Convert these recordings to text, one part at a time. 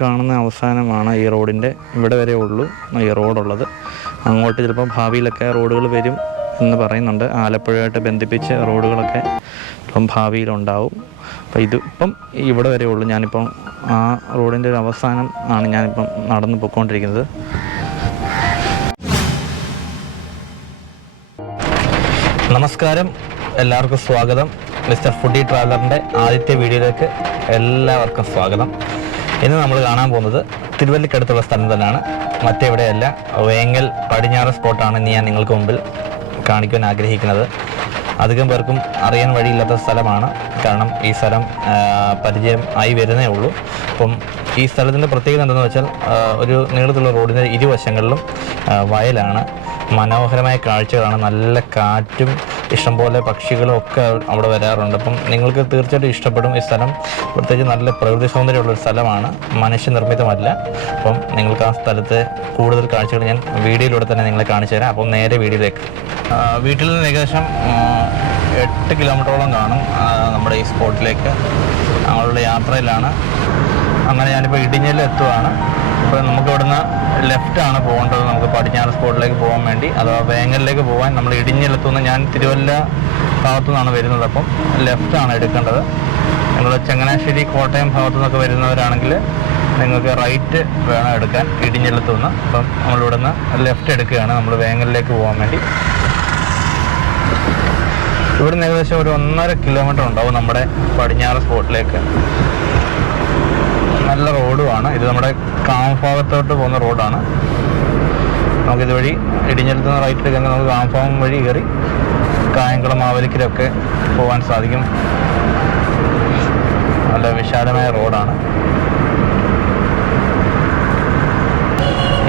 കാണുന്ന അവസാനമാണ് ഈ റോഡിൻ്റെ ഇവിടെ വരെ ഉള്ളൂ ഈ റോഡുള്ളത്. അങ്ങോട്ട് ചിലപ്പോൾ ഭാവിയിലൊക്കെ റോഡുകൾ വരും എന്ന് പറയുന്നുണ്ട്. ആലപ്പുഴയായിട്ട് ബന്ധിപ്പിച്ച് റോഡുകളൊക്കെ ഇപ്പം ഭാവിയിലുണ്ടാവും. അപ്പോൾ ഇതിപ്പം ഇവിടെ വരെ ഉള്ളൂ. ഞാനിപ്പം ആ റോഡിൻ്റെ ഒരു അവസാനം ആണ് ഞാനിപ്പം നടന്നു പോയിക്കൊണ്ടിരിക്കുന്നത്. നമസ്കാരം, എല്ലാവർക്കും സ്വാഗതം. മിസ്റ്റർ ഫുഡി ട്രാവലറിൻ്റെ ആദ്യത്തെ വീഡിയോയിലേക്ക് എല്ലാവർക്കും സ്വാഗതം. ഇന്ന് നമ്മൾ കാണാൻ പോകുന്നത് തിരുവല്ലയ്ക്കടുത്തുള്ള സ്ഥലം തന്നെയാണ്, മറ്റെവിടെയല്ല. വേങ്ങൽ പടിഞ്ഞാറ് സ്പോട്ടാണ് ഇന്ന് ഞാൻ നിങ്ങൾക്ക് മുമ്പിൽ കാണിക്കാൻ ആഗ്രഹിക്കുന്നത്. അധികം പേർക്കും അറിയാൻ വഴിയില്ലാത്ത സ്ഥലമാണ്, കാരണം ഈ സ്ഥലം പരിചയം ആയി വരുന്നേ ഉള്ളൂ. അപ്പം ഈ സ്ഥലത്തിൻ്റെ പ്രത്യേകത എന്താണെന്ന് വെച്ചാൽ, ഒരു നീളത്തിലുള്ള റോഡിൻ്റെ ഇരുവശങ്ങളിലും വയലാണ്, മനോഹരമായ കാഴ്ചകളാണ്, നല്ല കാറ്റും ഇഷ്ടംപോലെ പക്ഷികളും ഒക്കെ അവിടെ വരാറുണ്ട്. അപ്പം നിങ്ങൾക്ക് തീർച്ചയായിട്ടും ഇഷ്ടപ്പെടും ഈ സ്ഥലം. പ്രത്യേകിച്ച് നല്ല പ്രകൃതി സൗന്ദര്യമുള്ളൊരു സ്ഥലമാണ്, മനുഷ്യനിർമ്മിതമല്ല. അപ്പം നിങ്ങൾക്ക് ആ സ്ഥലത്തെ കൂടുതൽ കാഴ്ചകൾ ഞാൻ വീഡിയോയിലൂടെ തന്നെ നിങ്ങളെ കാണിച്ചു തരാം. അപ്പം നേരെ വീഡിയോയിലേക്ക്. വീട്ടിൽ നിന്ന് ഏകദേശം 8 കിലോമീറ്ററോളം കാണും നമ്മുടെ ഈ സ്പോട്ടിലേക്ക്. ഞങ്ങളുടെ യാത്രയിലാണ്. അങ്ങനെ ഞാനിപ്പോൾ ഇടിഞ്ഞിൽ എത്തുകയാണ്. ഇപ്പോൾ നമുക്ക് ഇവിടുന്ന് ലെഫ്റ്റാണ് പോകേണ്ടത്, നമുക്ക് പടിഞ്ഞാറ് സ്പോട്ടിലേക്ക് പോകാൻ വേണ്ടി. അഥവാ വേങ്ങലിലേക്ക് പോകാൻ നമ്മൾ ഇടിഞ്ഞിലെത്തുന്ന, ഞാൻ തിരുവല്ല ഭാഗത്തു നിന്നാണ് വരുന്നത്. അപ്പം ലെഫ്റ്റാണ് എടുക്കേണ്ടത്. നിങ്ങൾ ചങ്ങനാശ്ശേരി കോട്ടയം ഭാഗത്തു നിന്നൊക്കെ വരുന്നവരാണെങ്കിൽ നിങ്ങൾക്ക് റൈറ്റ് വേണം എടുക്കാൻ ഇടിഞ്ഞിലെത്തുന്ന. അപ്പം നമ്മളിവിടുന്ന് ലെഫ്റ്റ് എടുക്കുകയാണ് നമ്മൾ വേങ്ങലിലേക്ക് പോകാൻ വേണ്ടി. ഇവിടുന്ന് ഏകദേശം ഒരു 1.5 കിലോമീറ്റർ ഉണ്ടാവും നമ്മുടെ പടിഞ്ഞാറ് സ്പോട്ടിലേക്ക്. നല്ല റോഡുമാണ് ഇത്, നമ്മുടെ കാംഭാഗത്തോട്ട് പോകുന്ന റോഡാണ്. നമുക്കിതുവഴി ഇടിഞ്ഞെടുത്ത് നിന്ന് റൈറ്റ് എടുക്കാൻ നമുക്ക് കാംഭാഗം വഴി കയറി കായംകുളം മാവേലിക്കരൊക്കെ പോകാൻ സാധിക്കും. നല്ല വിശാലമായ റോഡാണ്.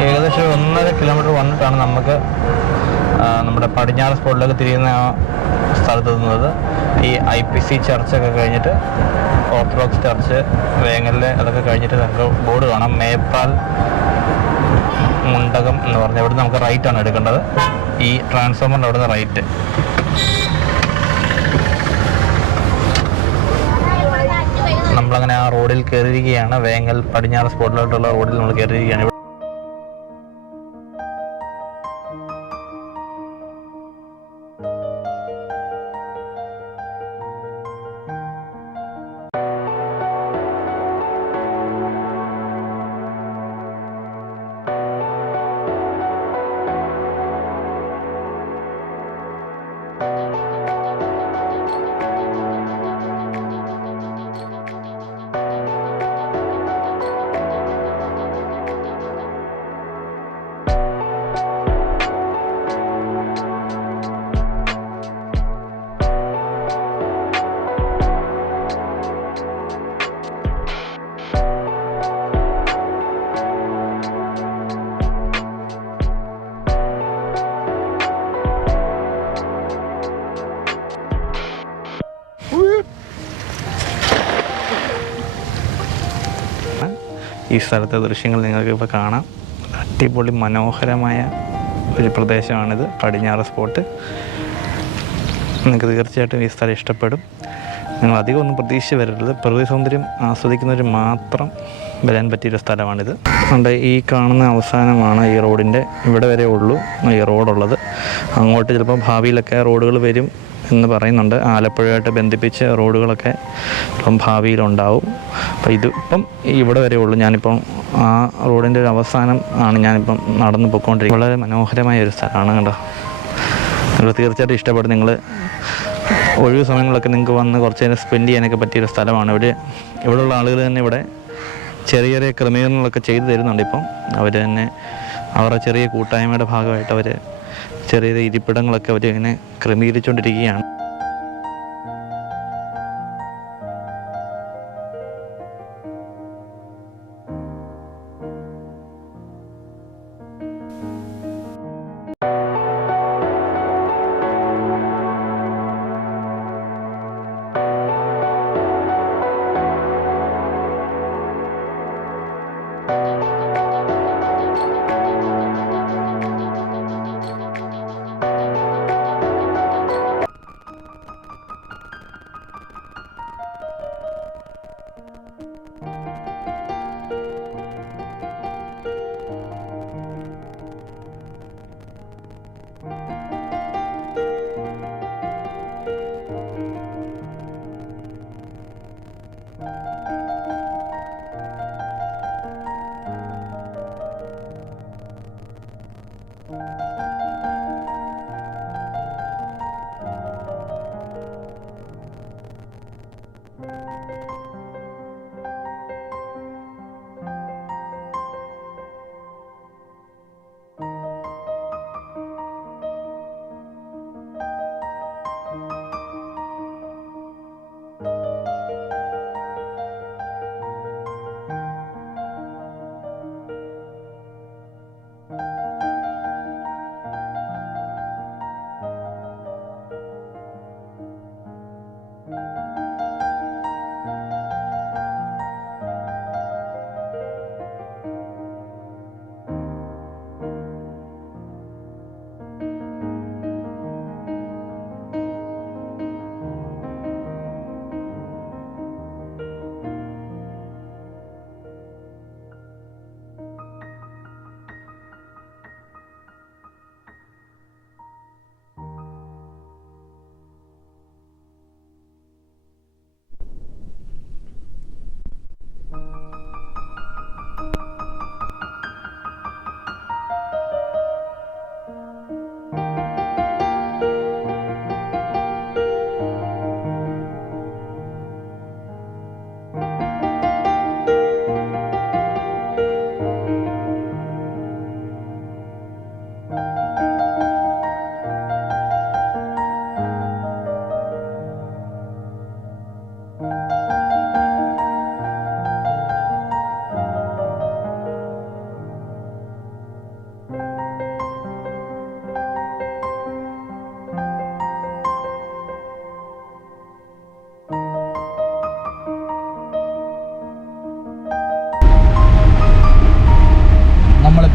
ഏകദേശം 1.5 കിലോമീറ്റർ വന്നിട്ടാണ് നമുക്ക് നമ്മുടെ പടിഞ്ഞാറ് സ്പോട്ടിലേക്ക് തിരിയുന്ന ആ സ്ഥലത്തെത്തുന്നത്. ഈ IPC ചർച്ചൊക്കെ കഴിഞ്ഞിട്ട്, ഓർത്തഡോക്സ് ചർച്ച് വേങ്ങലിലെ അതൊക്കെ കഴിഞ്ഞിട്ട് നമുക്ക് ബോർഡ് കാണാം, മേപ്പാൽ മുണ്ടകം എന്ന് പറഞ്ഞാൽ. ഇവിടുന്ന് നമുക്ക് റൈറ്റാണ് എടുക്കേണ്ടത്. ഈ ട്രാൻസ്ഫോമറിൻ്റെ അവിടുന്ന് റൈറ്റ്. നമ്മളങ്ങനെ ആ റോഡിൽ കയറിയിരിക്കുകയാണ്. വേങ്ങൽ പടിഞ്ഞാറ് സ്പോട്ടിലോട്ടുള്ള റോഡിൽ നമ്മൾ കയറിയിരിക്കുകയാണ്. ഈ സ്ഥലത്തെ ദൃശ്യങ്ങൾ നിങ്ങൾക്ക് ഇപ്പോൾ കാണാം. അടിപൊളി മനോഹരമായ ഒരു പ്രദേശമാണിത്, പടിഞ്ഞാറ് സ്പോട്ട്. നിങ്ങൾക്ക് തീർച്ചയായിട്ടും ഈ സ്ഥലം ഇഷ്ടപ്പെടും. നിങ്ങൾ അധികം ഒന്നും പ്രതീക്ഷിച്ച് വരരുത്. പ്രകൃതി സൗന്ദര്യം ആസ്വദിക്കുന്നവർ മാത്രം വരാൻ പറ്റിയൊരു സ്ഥലമാണിത്. അതുകൊണ്ട് ഈ കാണുന്ന അവസാനമാണ് ഈ റോഡിൻ്റെ ഇവിടെ വരെ ഉള്ളൂ ഈ റോഡുള്ളത്. അങ്ങോട്ട് ചിലപ്പോൾ ഭാവിയിലൊക്കെ റോഡുകൾ വരും എന്ന് പറയുന്നുണ്ട്. ആലപ്പുഴയായിട്ട് ബന്ധിപ്പിച്ച് റോഡുകളൊക്കെ ഇപ്പം ഭാവിയിലുണ്ടാവും. അപ്പോൾ ഇതിപ്പം ഇവിടെ വരെ ഉള്ളൂ. ഞാനിപ്പം ആ റോഡിൻ്റെ ഒരു അവസാനം ആണ് ഞാനിപ്പം നടന്നു പോയിക്കൊണ്ടിരിക്കുന്നത്. വളരെ മനോഹരമായ ഒരു സ്ഥലമാണ് കേട്ടോ. നിങ്ങൾ തീർച്ചയായിട്ടും ഇഷ്ടപ്പെടും. നിങ്ങൾ ഒഴിവ് സമയങ്ങളൊക്കെ നിങ്ങൾക്ക് വന്ന് കുറച്ച് നേരം സ്പെൻഡ് ചെയ്യാനൊക്കെ പറ്റിയൊരു സ്ഥലമാണ്. ഇവിടെയുള്ള ആളുകൾ തന്നെ ഇവിടെ ചെറിയ ചെറിയ ക്രമീകരണങ്ങളൊക്കെ ചെയ്തു തരുന്നുണ്ട്. ഇപ്പം അവർ തന്നെ അവരുടെ ചെറിയ കൂട്ടായ്മയുടെ ഭാഗമായിട്ട് അവർ ചെറിയ ഇരിപ്പിടങ്ങളൊക്കെ അവർ ഇങ്ങനെ ക്രമീകരിച്ചുകൊണ്ടിരിക്കുകയാണ്.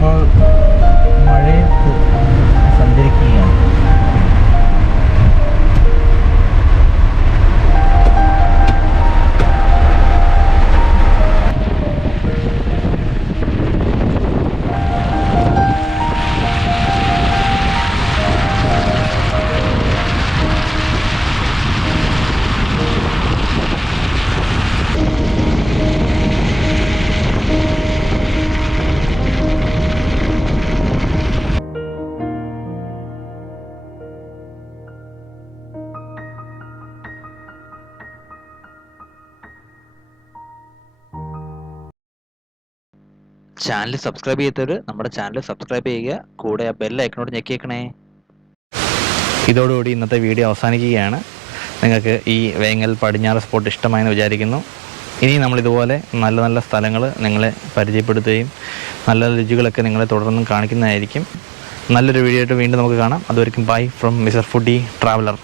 നമ്മൾ മഴയത്ത് സഞ്ചരിക്കുകയാണ്. ചാനൽ സബ്സ്ക്രൈബ് ചെയ്യാത്തവർ നമ്മുടെ ചാനൽ സബ്സ്ക്രൈബ് ചെയ്യുക, കൂടെ ആ ബെൽ ഐക്കണോട് ഞെക്കിയേക്കണേ. ഇതോടുകൂടി ഇന്നത്തെ വീഡിയോ അവസാനിക്കുകയാണ്. നിങ്ങൾക്ക് ഈ വേങ്ങൽ പടിഞ്ഞാറ് സ്പോട്ട് ഇഷ്ടമായെന്ന് വിചാരിക്കുന്നു. ഇനി നമ്മളിതുപോലെ നല്ല നല്ല സ്ഥലങ്ങൾ നിങ്ങളെ പരിചയപ്പെടുത്തുകയും നല്ല രുചികളൊക്കെ നിങ്ങളെ തുടർന്നും കാണിക്കുന്നതായിരിക്കും. നല്ലൊരു വീഡിയോ ആയിട്ട് വീണ്ടും നമുക്ക് കാണാം. അതുവരെയും bye from mister foodie traveller.